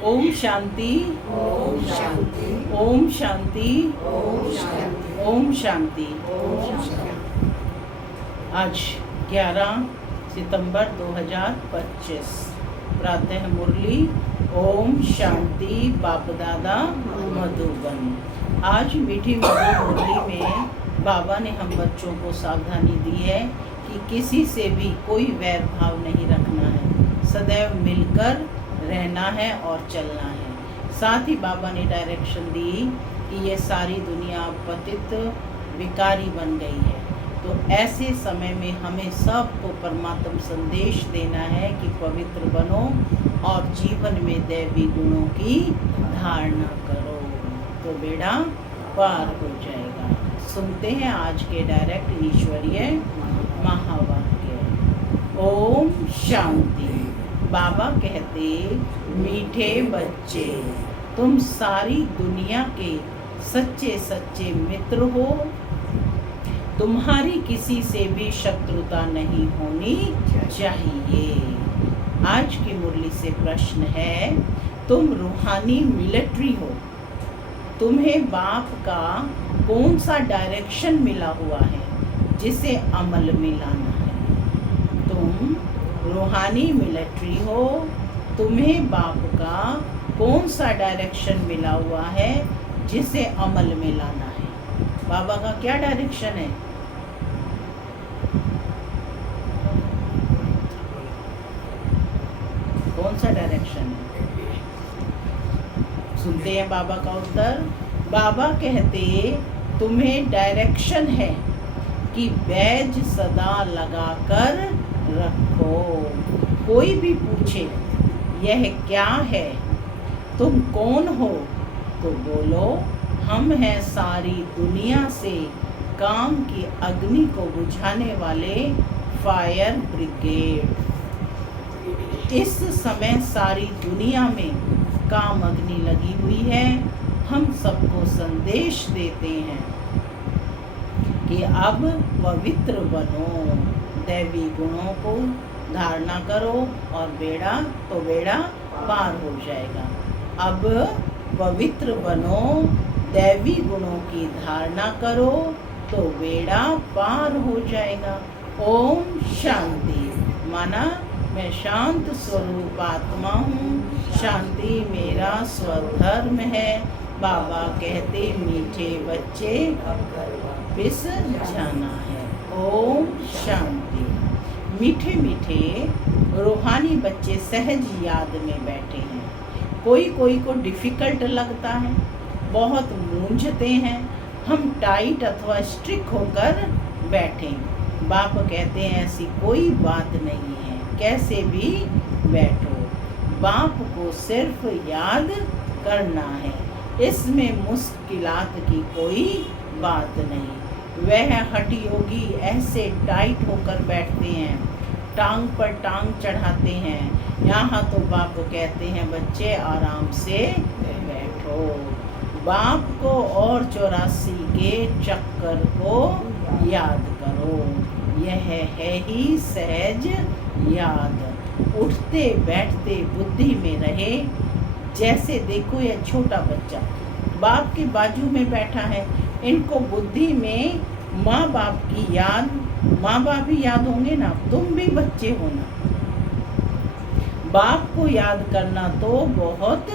ओम शांति, ओम शांति, ओम शांति, ओम शांति, ओम शांति। ओम शांति। आज 11 सितंबर 2025 प्रातः मुरली ओम शांति बाप दादा मधुबन। आज मीठी मधुर मुरली में बाबा ने हम बच्चों को सावधानी दी है कि किसी से भी कोई वैर भाव नहीं रखना है, सदैव मिलकर रहना है और चलना है। साथ ही बाबा ने डायरेक्शन दी कि ये सारी दुनिया पतित विकारी बन गई है, तो ऐसे समय में हमें सबको परमात्म संदेश देना है कि पवित्र बनो और जीवन में दैवी गुणों की धारणा करो, तो बेड़ा पार हो जाएगा। सुनते हैं आज के डायरेक्ट ईश्वरीय महावाक्य। ओम शांति। बाबा कहते, मीठे बच्चे, तुम सारी दुनिया के सच्चे सच्चे मित्र हो। तुम्हारी किसी से भी शत्रुता नहीं होनी चाहिए। आज की मुरली से प्रश्न है, तुम रूहानी मिलिट्री हो, तुम्हें बाप का कौन सा डायरेक्शन मिला हुआ है जिसे अमल में लाना है। तुम रूहानी मिलिट्री हो, तुम्हें बाप का कौन सा डायरेक्शन मिला हुआ है जिसे अमल में लाना है। बाबा का क्या डायरेक्शन है? कौन सा डायरेक्शन है? सुनते हैं बाबा का उत्तर। बाबा कहते, तुम्हें डायरेक्शन है कि बैज सदा लगाकर रखो। कोई भी पूछे यह क्या है, तुम कौन हो, तो बोलो हम हैं सारी दुनिया से काम की अग्नि को बुझाने वाले फायर ब्रिगेड। इस समय सारी दुनिया में काम अग्नि लगी हुई है। हम सबको संदेश देते हैं कि अब पवित्र बनो, दैवी गुणों को धारणा करो और बेड़ा पार हो जाएगा। अब पवित्र बनो, दैवी गुणों की धारणा करो तो बेड़ा पार हो जाएगा। ओम शांति। माना मैं शांत स्वरूप आत्मा हूँ, शांति मेरा स्वधर्म है। बाबा कहते, मीठे बच्चे पिस जाना है। ओम शांति। मीठे मीठे रूहानी बच्चे सहज याद में बैठे हैं। कोई कोई को डिफ़िकल्ट लगता है, बहुत मूंझते हैं। हम टाइट अथवा स्ट्रिक्ट होकर बैठें। बाप कहते हैं ऐसी कोई बात नहीं है, कैसे भी बैठो, बाप को सिर्फ याद करना है। इसमें मुश्किलात की कोई बात नहीं। वह हठ योगी ऐसे टाइट होकर बैठते हैं, टांग पर टांग चढ़ाते हैं। यहाँ तो बाप कहते हैं बच्चे आराम से बैठो। बाप को और 84 के चक्कर को याद करो, यह है ही सहज याद। उठते बैठते बुद्धि में रहे। जैसे देखो यह छोटा बच्चा बाप के बाजू में बैठा है, इनको बुद्धि में माँ बाप की याद, माँ बाप भी याद होंगे ना, तुम भी बच्चे हो ना। बाप को याद करना तो बहुत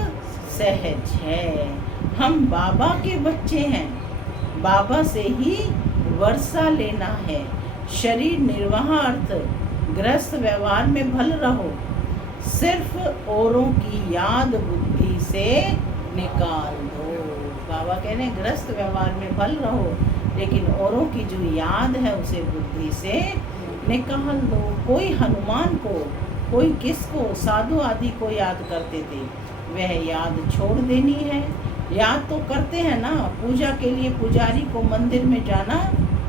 सहज है। हम बाबा के बच्चे हैं, बाबा से ही वर्षा लेना है। शरीर निर्वाह अर्थ गृहस्थ व्यवहार में भल रहो, सिर्फ औरों की याद बुद्धि से निकाल दो। बाबा कह रहे हैं गृहस्थ व्यवहार में भल रहो, लेकिन औरों की जो याद है उसे बुद्धि से निकाल दो। कोई हनुमान को, कोई किसको, साधु आदि को याद करते थे, वह याद छोड़ देनी है। याद तो करते हैं ना, पूजा के लिए पुजारी को मंदिर में जाना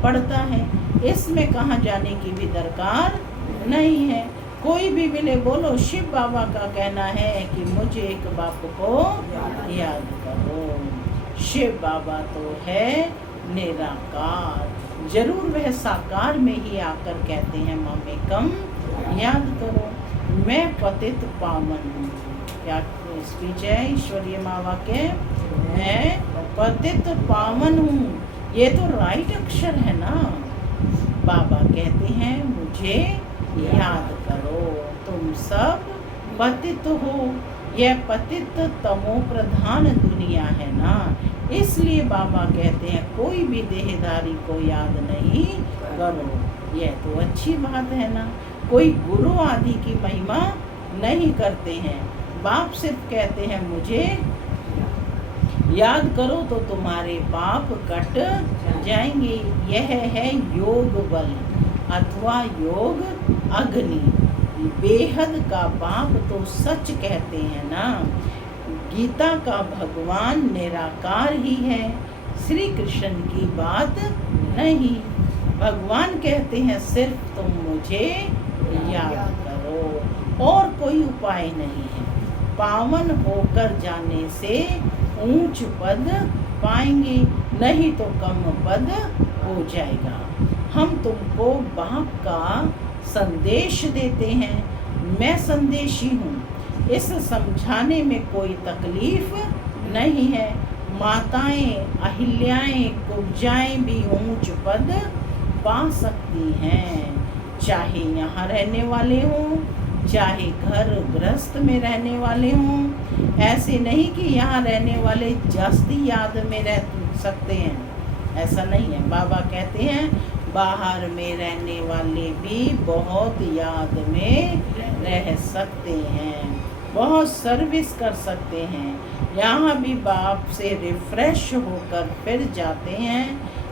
पड़ता है, इसमें कहाँ जाने की भी दरकार नहीं है। कोई भी मिले बोलो शिव बाबा का कहना है कि मुझे एक बाप को याद करो। शिव बाबा तो है निराकार, जरूर वह साकार में ही आकर कहते हैं ममेकम याद करो। मैं पतित पावन हूँ, क्या स्पीच है ईश्वरीय महावाक्य, मैं पतित पावन हूँ। ये तो राइट अक्षर है ना। बाबा कहते हैं मुझे याद करो, तुम सब पतित हो। यह पतित तमो प्रधान दुनिया है ना, इसलिए बाबा कहते हैं कोई भी देहधारी को याद नहीं करो। यह तो अच्छी बात है ना। कोई गुरु आदि की महिमा नहीं करते हैं, बाप सिर्फ कहते हैं मुझे याद करो तो तुम्हारे पाप कट जाएंगे। यह है योग बल अथवा योग अग्नि। बेहद का बाप तो सच कहते हैं ना। गीता का भगवान निराकार ही है, श्री कृष्ण की बात नहीं। भगवान कहते हैं सिर्फ तुम मुझे याद करो, और कोई उपाय नहीं है। पावन होकर जाने से ऊंच पद पाएंगे, नहीं तो कम पद हो जाएगा। हम तुमको बाप का संदेश देते हैं, मैं संदेशी हूँ। इस समझाने में कोई तकलीफ नहीं है। माताएं अहिल्याएं कुब्जाएं भी ऊंच पद पा सकती हैं, चाहे यहाँ रहने वाले हों, चाहे घर गृहस्थ में रहने वाले हों। ऐसे नहीं कि यहाँ रहने वाले जास्ती याद में रह सकते हैं, ऐसा नहीं है। बाबा कहते हैं बाहर में रहने वाले भी बहुत याद में रह सकते हैं, बहुत सर्विस कर सकते हैं। यहाँ भी बाप से रिफ्रेश होकर फिर जाते हैं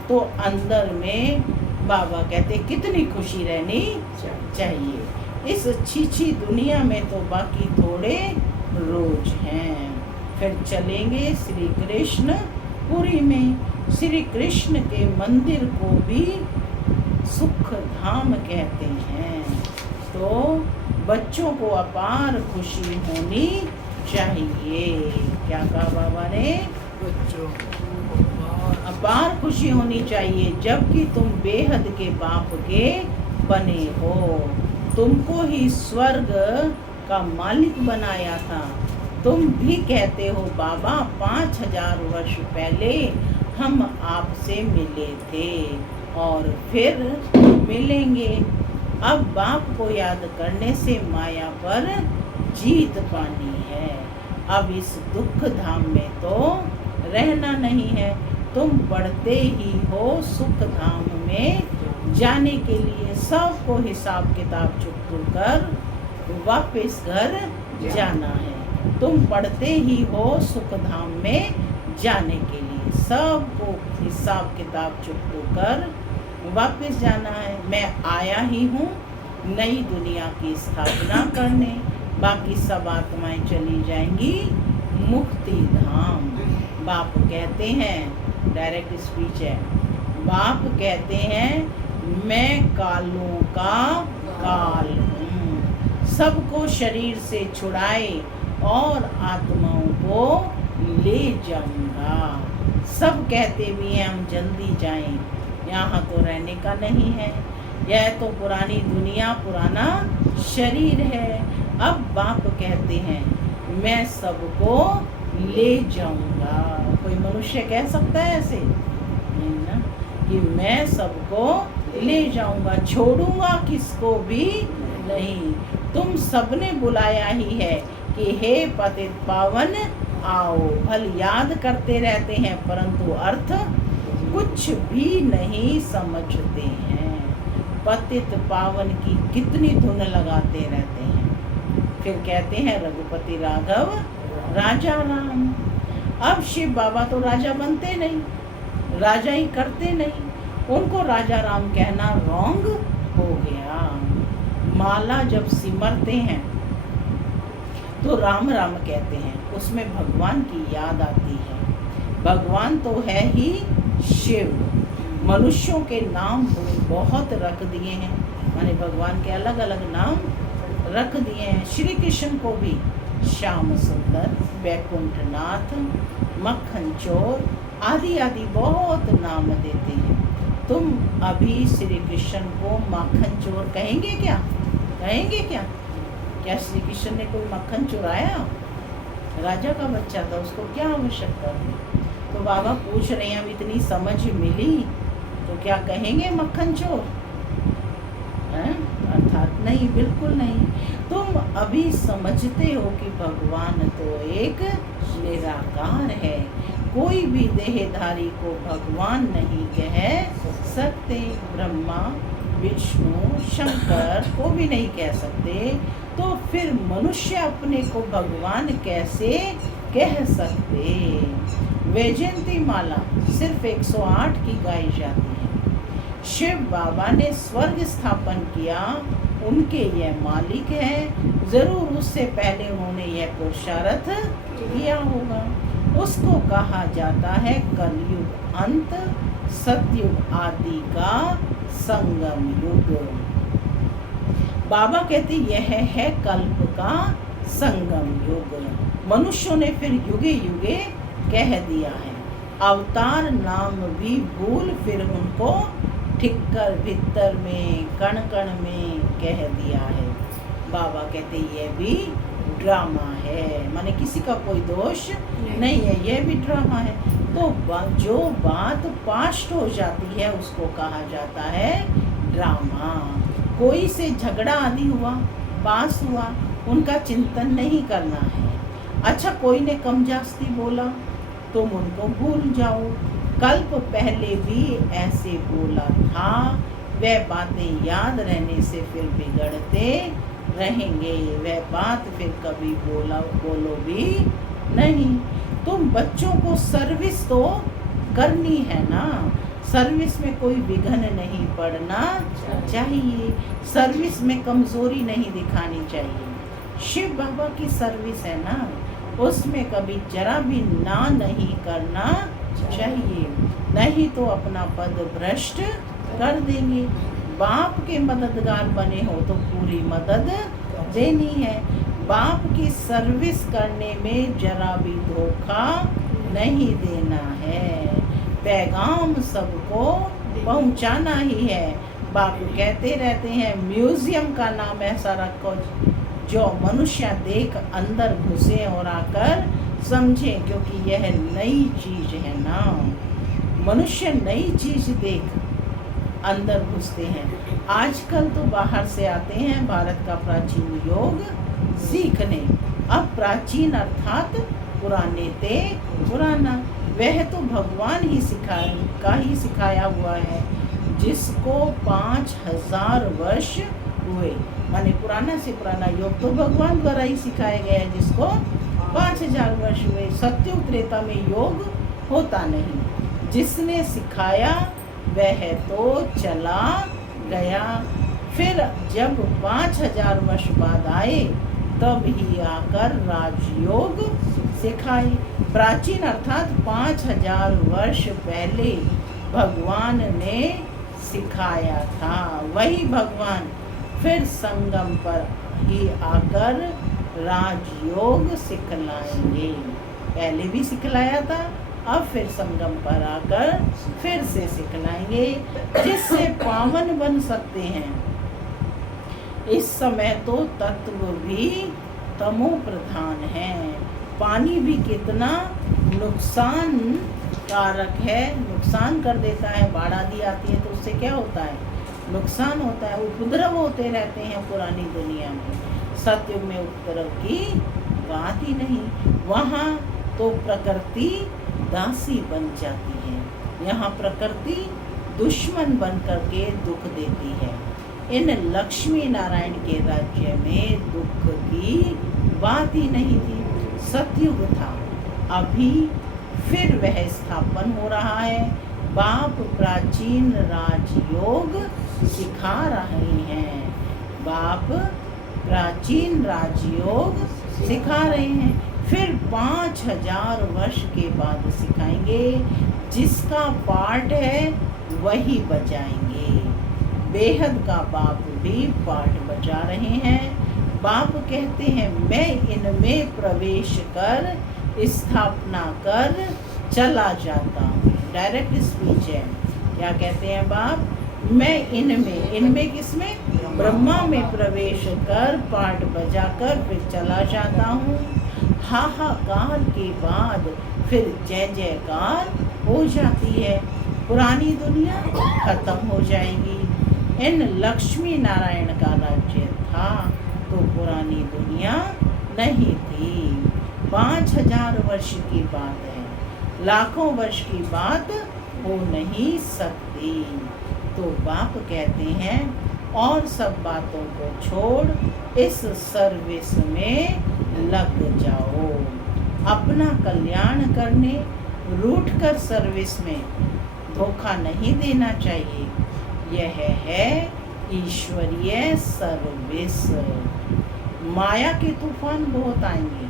तो अंदर में बाबा कहते कितनी खुशी रहनी चाहिए। इस अच्छी दुनिया में तो बाकी थोड़े रोज हैं। फिर चलेंगे श्री कृष्ण पुरी में। श्री कृष्ण के मंदिर को भी सुख धाम कहते हैं। तो बच्चों को अपार खुशी होनी चाहिए। क्या कहा बाबा ने? बच्चों को अपार खुशी होनी चाहिए, जबकि तुम बेहद के बाप के बने हो। तुमको ही स्वर्ग का मालिक बनाया था। तुम भी कहते हो बाबा 5000 वर्ष पहले हम आपसे मिले थे और फिर मिलेंगे। अब बाप को याद करने से माया पर जीत पानी है। अब इस दुख धाम में तो रहना नहीं है। तुम बढ़ते ही हो सुख धाम में जाने के लिए। सबको हिसाब किताब चुप कर वापस घर जाना है। तुम पढ़ते ही हो सुख धाम में जाने के लिए। सबको हिसाब किताब चुप कर वापस जाना है। मैं आया ही हूँ नई दुनिया की स्थापना करने। बाकी सब आत्माएं चली जाएंगी मुक्ति धाम। बाप कहते हैं, डायरेक्ट स्पीच है, बाप कहते हैं मैं कालों का काल हूँ। सबको शरीर से छुड़ाए और आत्माओं को ले जाऊंगा। सब कहते भी हैं हम जल्दी जाएं, यहाँ तो रहने का नहीं है। यह तो पुरानी दुनिया, पुराना शरीर है। अब बाप कहते हैं मैं सबको ले जाऊंगा। कोई मनुष्य कह सकता है ऐसे? नहीं ना, कि मैं सबको ले जाऊंगा, छोड़ूंगा किसको भी नहीं। तुम सबने बुलाया ही है कि हे पतित पावन आओ। भल याद करते रहते हैं परंतु अर्थ कुछ भी नहीं समझते हैं। पतित पावन की कितनी धुन लगाते रहते हैं। फिर कहते हैं रघुपति राघव राजा राम। अब शिव बाबा तो राजा बनते नहीं, राजा ही करते नहीं। उनको राजा राम कहना रॉन्ग हो गया। माला जब सिमरते हैं तो राम राम कहते हैं, उसमें भगवान की याद आती है। भगवान तो है ही शिव। मनुष्यों के नाम बहुत रख दिए हैं, माने भगवान के अलग अलग नाम रख दिए हैं। श्री कृष्ण को भी श्याम सुंदर, वैकुंठनाथ, मक्खन चोर आदि आदि बहुत नाम देते हैं। तुम अभी श्री कृष्ण को मक्खन चोर कहेंगे क्या? कहेंगे क्या? क्या श्री कृष्ण ने कोई मक्खन चुराया? राजा का बच्चा था, उसको क्या आवश्यकता थी। तो बाबा पूछ रहे हैं अब इतनी समझ मिली तो क्या कहेंगे मक्खन चोर हैं? अर्थात नहीं, बिल्कुल नहीं। तुम अभी समझते हो कि भगवान तो एक निराकार है, कोई भी देहधारी को भगवान नहीं कह सकते, ब्रह्मा विष्णु शंकर को भी नहीं कह सकते, तो फिर मनुष्य अपने को भगवान कैसे कह सकते। वैजयंती माला सिर्फ 108 की गाई जाती है। शिव बाबा ने स्वर्ग स्थापन किया, उनके यह मालिक हैं, जरूर उससे पहले उन्होंने यह पुरुषार्थ किया होगा। उसको कहा जाता है कलयुग अंत, सतयुग आदि का संगम युग। बाबा कहते यह है कल्प का संगम युग। मनुष्यों ने फिर युगे युगे कह दिया है, अवतार नाम भी भूल फिर उनको ठिक्कर भीतर में कण कण में कह दिया है। बाबा कहते ये भी ड्रामा है, माने किसी का कोई दोष नहीं है, ये भी ड्रामा है। तो जो बात पास्ट हो जाती है उसको कहा जाता है ड्रामा। कोई से झगड़ा आदि हुआ, पास हुआ, उनका चिंतन नहीं करना है। अच्छा कोई ने कम जास्ती बोला तुम उनको भूल जाओ, कल्प पहले भी ऐसे बोला था, वह बातें याद रहने से फिर बिगड़ते रहेंगे, वह बात फिर कभी बोलो भी नहीं। तुम बच्चों को सर्विस तो करनी है ना, सर्विस में कोई विघ्न नहीं पड़ना चाहिए, सर्विस में कमजोरी नहीं दिखानी चाहिए। शिव बाबा की सर्विस है ना, उसमें कभी जरा भी ना नहीं करना चाहिए, नहीं तो अपना पद भ्रष्ट कर देंगे। बाप के मददगार बने हो तो पूरी मदद देनी है, बाप की सर्विस करने में जरा भी धोखा नहीं देना है, पैगाम सबको पहुंचाना ही है। बाप कहते रहते हैं म्यूजियम का नाम ऐसा रखो जो मनुष्य देख अंदर घुसे और आकर समझे, क्योंकि यह नई चीज है ना, मनुष्य नई चीज देख अंदर घुसते हैं। आजकल तो बाहर से आते हैं भारत का प्राचीन योग सीखने, अब प्राचीन अर्थात पुराने ते पुराना, वह तो भगवान ही सिखाया हुआ है, जिसको 5000 वर्ष हुए, माने पुराना से पुराना योग तो भगवान द्वारा ही सिखाया गया है, जिसको 5000 वर्ष हुए। सत्युग त्रेता में योग होता नहीं, जिसने सिखाया वह तो चला गया, फिर जब 5000 वर्ष बाद आए तब ही आकर राजयोग सिखाई। प्राचीन अर्थात 5000 वर्ष पहले भगवान ने सिखाया था, वही भगवान फिर संगम पर ही आकर राजयोग सिखलाएंगे। पहले भी सिखलाया था, अब फिर संगम पर आकर फिर से सिखलाएंगे, जिससे पावन बन सकते हैं। इस समय तो तत्व भी तमो प्रधान है, पानी भी कितना नुकसान कारक है, नुकसान कर देता है। बाढ़ आदि आती है तो उससे क्या होता है, नुकसान होता है, उपद्रव होते रहते हैं पुरानी दुनिया में। सत्युग में उपद्रव की बात ही नहीं, वहाँ तो प्रकृति दासी बन जाती है, यहाँ प्रकृति दुश्मन बन करके दुख देती है। इन लक्ष्मी नारायण के राज्य में दुख की बात ही नहीं थी, सतयुग था, अभी फिर वह स्थापन हो रहा है। बाप प्राचीन राजयोग सिखा रहे हैं, बाप प्राचीन राजयोग सिखा रहे हैं, फिर 5000 वर्ष के बाद सिखाएंगे, जिसका पाठ है वही बजाएंगे। बेहद का बाप भी पाठ बजा रहे हैं। बाप कहते हैं मैं इनमें प्रवेश कर स्थापना कर चला जाता हूँ, डायरेक्ट स्पीच है। क्या कहते हैं बाप, मैं इनमें किसमें, ब्रह्मा में प्रवेश कर पाठ बजाकर फिर चला जाता हूँ। हाहाकार के बाद फिर जय जयकार हो जाती है। पुरानी दुनिया खत्म हो जाएगी। इन लक्ष्मी नारायण का राज्य था तो पुरानी दुनिया नहीं थी। 5000 वर्ष की बात है, लाखों वर्ष की बात हो नहीं सकती। तो बाप कहते हैं और सब बातों को छोड़ इस सर्विस में लग जाओ। अपना कल्याण करने रूठ कर सर्विस में धोखा नहीं देना चाहिए। यह है ईश्वरीय सर्विस। माया के तूफान बहुत आएंगे,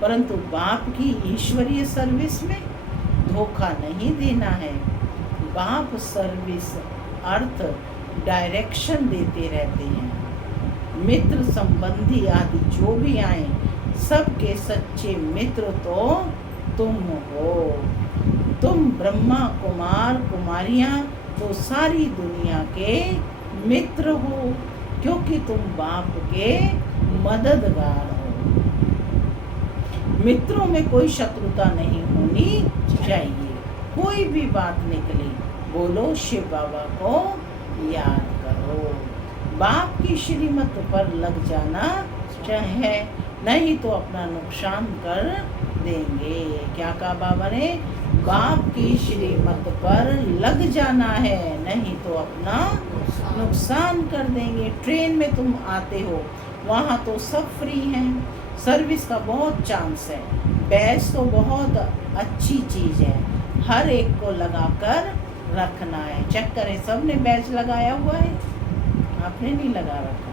परंतु बाप की ईश्वरीय सर्विस में धोखा नहीं देना है। बाप सर्विस अर्थ डायरेक्शन देते रहते हैं। मित्र संबंधी आदि जो भी आए, सबके सच्चे मित्र तो तुम हो। तुम ब्रह्मा कुमार कुमारियां तो सारी दुनिया के मित्र हो, क्योंकि तुम बाप के मददगार हो। मित्रों में कोई शत्रुता नहीं होनी चाहिए। कोई भी बात निकले, बोलो शिव बाबा को याद करो। बाप की श्रीमत पर लग जाना चाहे, नहीं तो अपना नुकसान कर देंगे। क्या कहा बाबा ने? बाप की श्रीमत पर लग जाना है, नहीं तो अपना नुकसान कर देंगे। ट्रेन में तुम आते हो, वहाँ तो सब फ्री हैं, सर्विस का बहुत चांस है। बैच तो बहुत अच्छी चीज़ है, हर एक को लगा कर रखना है। चेक करें, सब ने बैच लगाया हुआ है? आपने नहीं लगा रखा,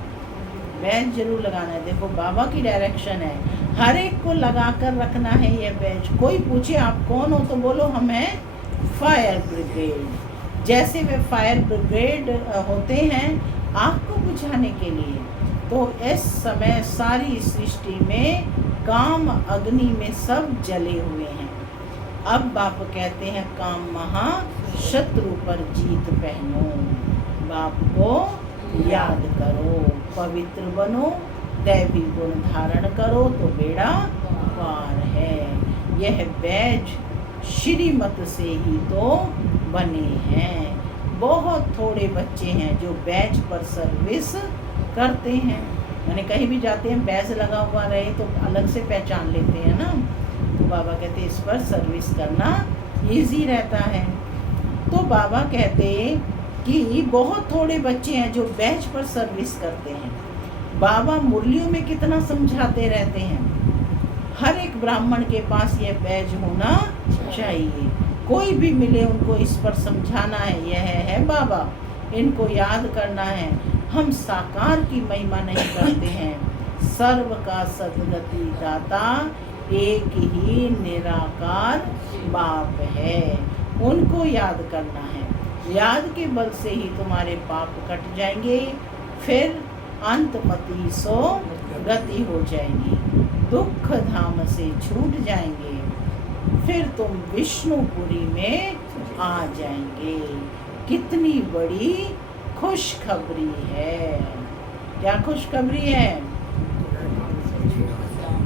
बैच जरूर लगाना है। देखो बाबा की डायरेक्शन है, हर एक को लगा कर रखना है ये बैच। कोई पूछे आप कौन हो तो बोलो हम हैं फायर ब्रिगेड। जैसे वे फायर ब्रिगेड होते हैं आग को बुझाने के लिए, तो इस समय सारी सृष्टि में काम अग्नि में सब जले हुए हैं। अब बाप कहते हैं काम महा शत्रु पर जीत पहनो। बाप को याद करो, पवित्र बनो, दैवी गुण धारण करो तो बेड़ा पार है। यह बैज श्रीमत से ही तो बने हैं। बहुत थोड़े बच्चे हैं जो बैज पर सर्विस करते हैं। मैंने कहीं भी जाते हैं बैज लगा हुआ रहे तो अलग से पहचान लेते हैं ना। तो बाबा कहते इस पर सर्विस करना इजी रहता है। तो बाबा कहते कि बहुत थोड़े बच्चे हैं जो बैच पर सर्विस करते हैं। बाबा मुरलियों में कितना समझाते रहते हैं, हर एक ब्राह्मण के पास यह बैच होना चाहिए। कोई भी मिले उनको इस पर समझाना है, यह है बाबा, इनको याद करना है। हम साकार की महिमा नहीं करते हैं, सर्व का सद्गति दाता एक ही निराकार बाप है, उनको याद करना है। याद के बल से ही तुम्हारे पाप कट जाएंगे, फिर अंतमति सो गति हो जाएगी, दुख धाम से छूट जाएंगे, फिर तुम विष्णुपुरी में आ जाएंगे। कितनी बड़ी खुशखबरी है। क्या खुशखबरी है?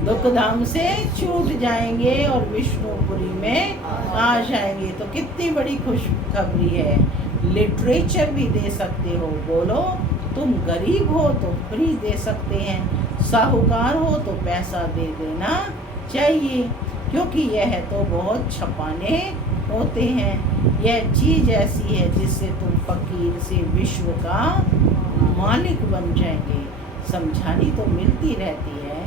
दुख धाम से छूट जाएंगे और विष्णुपुरी में आ जाएंगे। तो कितनी बड़ी खुशखबरी है। लिटरेचर भी दे सकते हो, बोलो तुम गरीब हो तो फ्री दे सकते हैं, साहूकार हो तो पैसा दे देना चाहिए, क्योंकि यह तो बहुत छपाने होते हैं। यह चीज़ ऐसी है जिससे तुम फकीर से विश्व का मालिक बन जाएंगे। समझानी तो मिलती रहती है।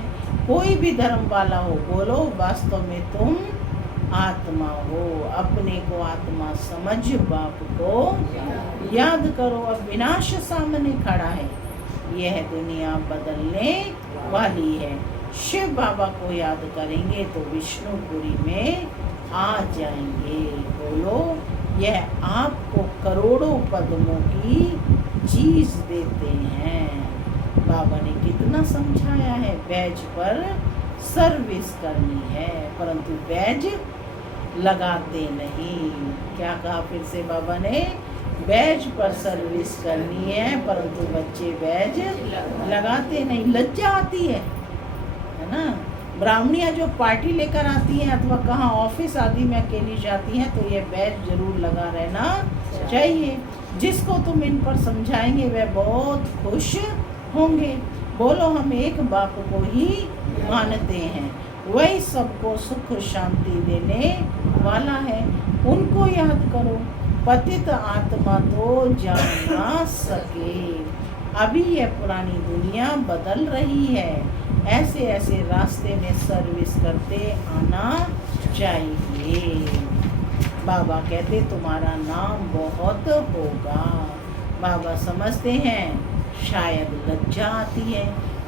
कोई भी धर्म वाला हो, बोलो वास्तव में तुम आत्मा हो, अपने को आत्मा समझ बाप को याद करो। अब विनाश सामने खड़ा है, यह दुनिया बदलने वाली है। शिव बाबा को याद करेंगे तो विष्णुपुरी में आ जाएंगे। बोलो यह आपको करोड़ों पद्मों की चीज देते हैं। बाबा ने कितना समझाया है, बैज पर सर्विस करनी है, परंतु बैज लगाते नहीं। क्या कहा फिर से बाबा ने? बैज पर सर्विस करनी है, परंतु बच्चे बैज लगाते नहीं। लज्जा आती है ना, ब्राह्मणियाँ जो पार्टी लेकर आती हैं अथवा कहाँ ऑफिस आदि में अकेली जाती हैं तो ये बैज जरूर लगा रहना चाहिए। जिसको तुम इन पर समझाएंगे वह बहुत खुश होंगे। बोलो हम एक बाप को ही मानते हैं, वही सबको सुख शांति देने वाला है। उनको याद करो, पतित आत्मा तो जा ना सके। अभी यह पुरानी दुनिया बदल रही है, ऐसे ऐसे रास्ते में सर्विस करते आना चाहिए। बाबा कहते तुम्हारा नाम बहुत होगा। बाबा समझते हैं शायद लज्जा आती है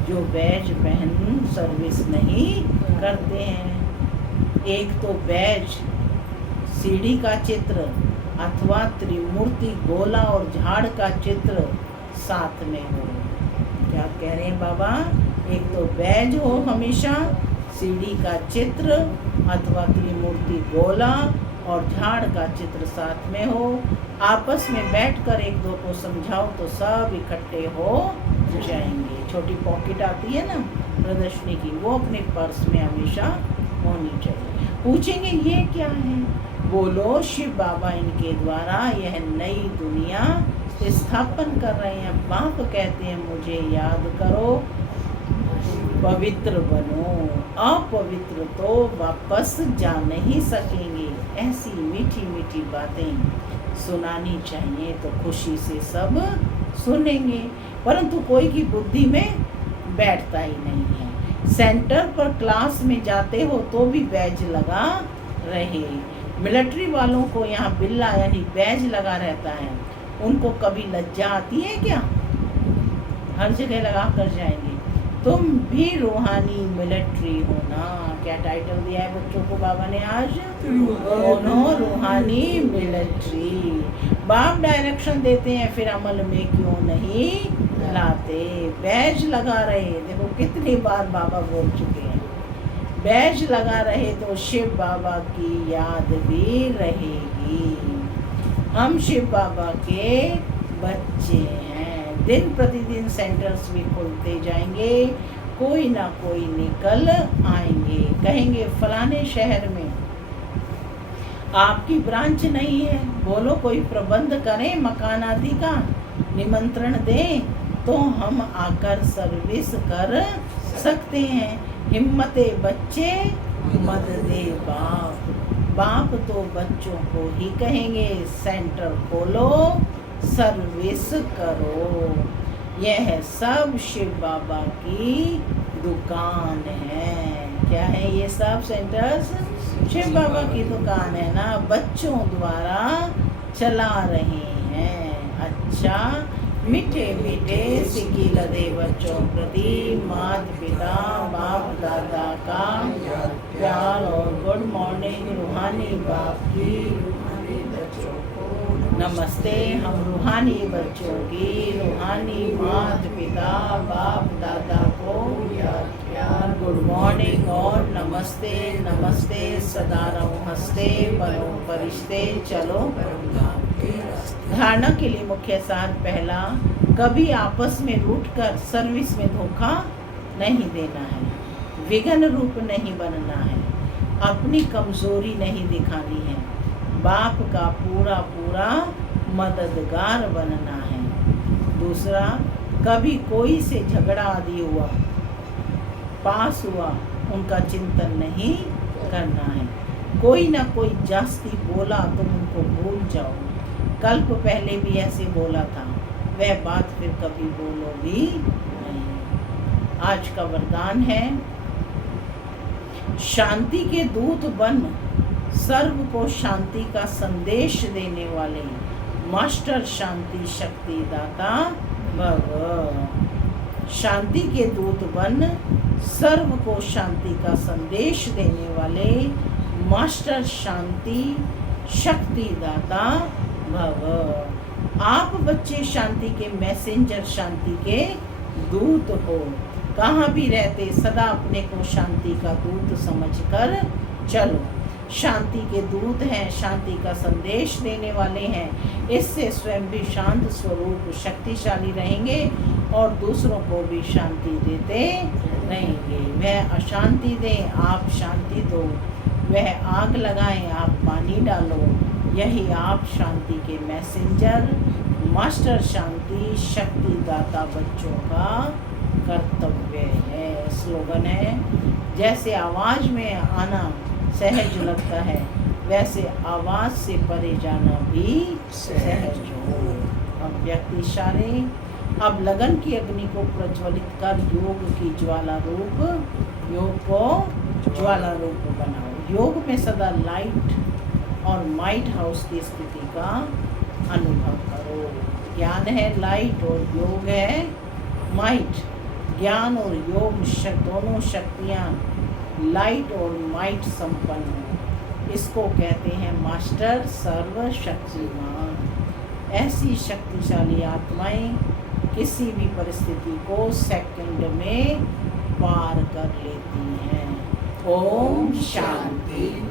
जो बैज पहन सर्विस नहीं करते हैं। एक तो बैज सीढ़ी का चित्र अथवा त्रिमूर्ति गोला और झाड़ का चित्र साथ में हो। क्या कह रहे हैं बाबा? एक तो बैज हो हमेशा, सीढ़ी का चित्र अथवा त्रिमूर्ति गोला और झाड़ का चित्र साथ में हो। आपस में बैठकर एक दो को समझाओ तो सब इकट्ठे हो जाएंगे। छोटी पॉकेट आती है ना प्रदर्शनी की, वो अपने पर्स में हमेशा होनी चाहिए। पूछेंगे ये क्या है? बोलो शिव बाबा इनके द्वारा यह नई दुनिया स्थापन कर रहे हैं। बाप कहते हैं मुझे याद करो, पवित्र बनो, अपवित्र तो वापस जा नहीं सकेंगे। ऐसी मीठी मीठी बातें सुनानी चाहिए तो खुशी से सब सुनेंगे, परंतु कोई की बुद्धि में बैठता ही नहीं है। सेंटर पर क्लास में जाते हो तो भी बैज लगा रहे। मिलिट्री वालों को यहाँ बिल्ला यानी बैज लगा रहता है, उनको कभी लज्जा आती है क्या? हर जगह लगा कर जाएंगे। तुम भी रूहानी मिलिट्री हो ना। क्या टाइटल दिया है बच्चों को बाबा ने आज? दोनों रूहानी मिलिट्री। बाप डायरेक्शन देते हैं फिर अमल में क्यों नहीं लाते? बैज लगा रहे, देखो कितनी बार बाबा बोल चुके हैं, बैज लगा रहे तो शिव बाबा की याद भी रहेगी। हम शिव बाबा के बच्चे हैं। दिन प्रतिदिन सेंटर्स भी खुलते जाएंगे, कोई ना कोई निकल आएंगे। कहेंगे फलाने शहर में आपकी ब्रांच नहीं है, बोलो कोई प्रबंध करें, मकान आदि का निमंत्रण दें तो हम आकर सर्विस कर सकते हैं। हिम्मते बच्चे मददे बाप। बाप तो बच्चों को ही कहेंगे सेंटर खोलो, सर्विस करो। यह सब शिव बाबा की दुकान है। क्या है ये सब सेंटर्स? शिव बाबा की दुकान है ना, बच्चों द्वारा चला रहे हैं। अच्छा, मीठे मीठे सिक्की लदे बच्चों प्रति माता पिता बाप दादा का प्यार और गुड मॉर्निंग रूहानी बाप की बच्चों को नमस्ते। हम रूहानी बच्चों की रूहानी माता पिता बाप दादा को प्यार गुड मॉर्निंग और नमस्ते। नमस्ते सदा रहो हंसते, बनो फरिश्ते, चलो धारणा के लिए मुख्य सार पहला, कभी आपस में रूठकर सर्विस में धोखा नहीं देना है, विघ्न रूप नहीं बनना है, अपनी कमजोरी नहीं दिखानी है, बाप का पूरा पूरा मददगार बनना है। दूसरा, कभी कोई से झगड़ा आदि हुआ, पास हुआ, उनका चिंतन नहीं करना है। कोई ना कोई जास्ती बोला तुम उनको भूल जाओ, कल्प पहले भी ऐसे बोला था, वह बात फिर कभी बोलो भी नहीं। आज का वरदान है, शांति के दूत बन सर्व को शांति का संदेश देने वाले मास्टर शांति शक्ति दाता भव। शांति के दूत बन सर्व को शांति का संदेश देने वाले मास्टर शांति शक्ति दाता भव। आप बच्चे शांति के मैसेंजर, शांति के दूत हो। कहाँ भी रहते सदा अपने को शांति का दूत समझकर चलो। शांति के दूत हैं, शांति का संदेश देने वाले हैं। इससे स्वयं भी शांत स्वरूप शक्तिशाली रहेंगे और दूसरों को भी शांति देते रहेंगे। वह अशांति दें, आप शांति दो। वह आग लगाएं, आप पानी डालो। यही आप शांति के मैसेंजर, मास्टर शांति शक्ति दाता बच्चों का कर्तव्य है। स्लोगन है, जैसे आवाज़ में आना सहज लगता है, वैसे आवाज़ से परे जाना भी सहज हो। अब व्यक्ति इशारे, अब लगन की अग्नि को प्रज्वलित कर योग को ज्वाला रूप बनाओ। योग में सदा लाइट और माइट हाउस की स्थिति का अनुभव करो। ज्ञान है लाइट और योग है माइट। ज्ञान और योग दोनों शक्तियाँ लाइट और माइट संपन्न। इसको कहते हैं मास्टर सर्वशक्तिमान। ऐसी शक्तिशाली आत्माएं किसी भी परिस्थिति को सेकंड में पार कर लेती हैं। ओम शांति।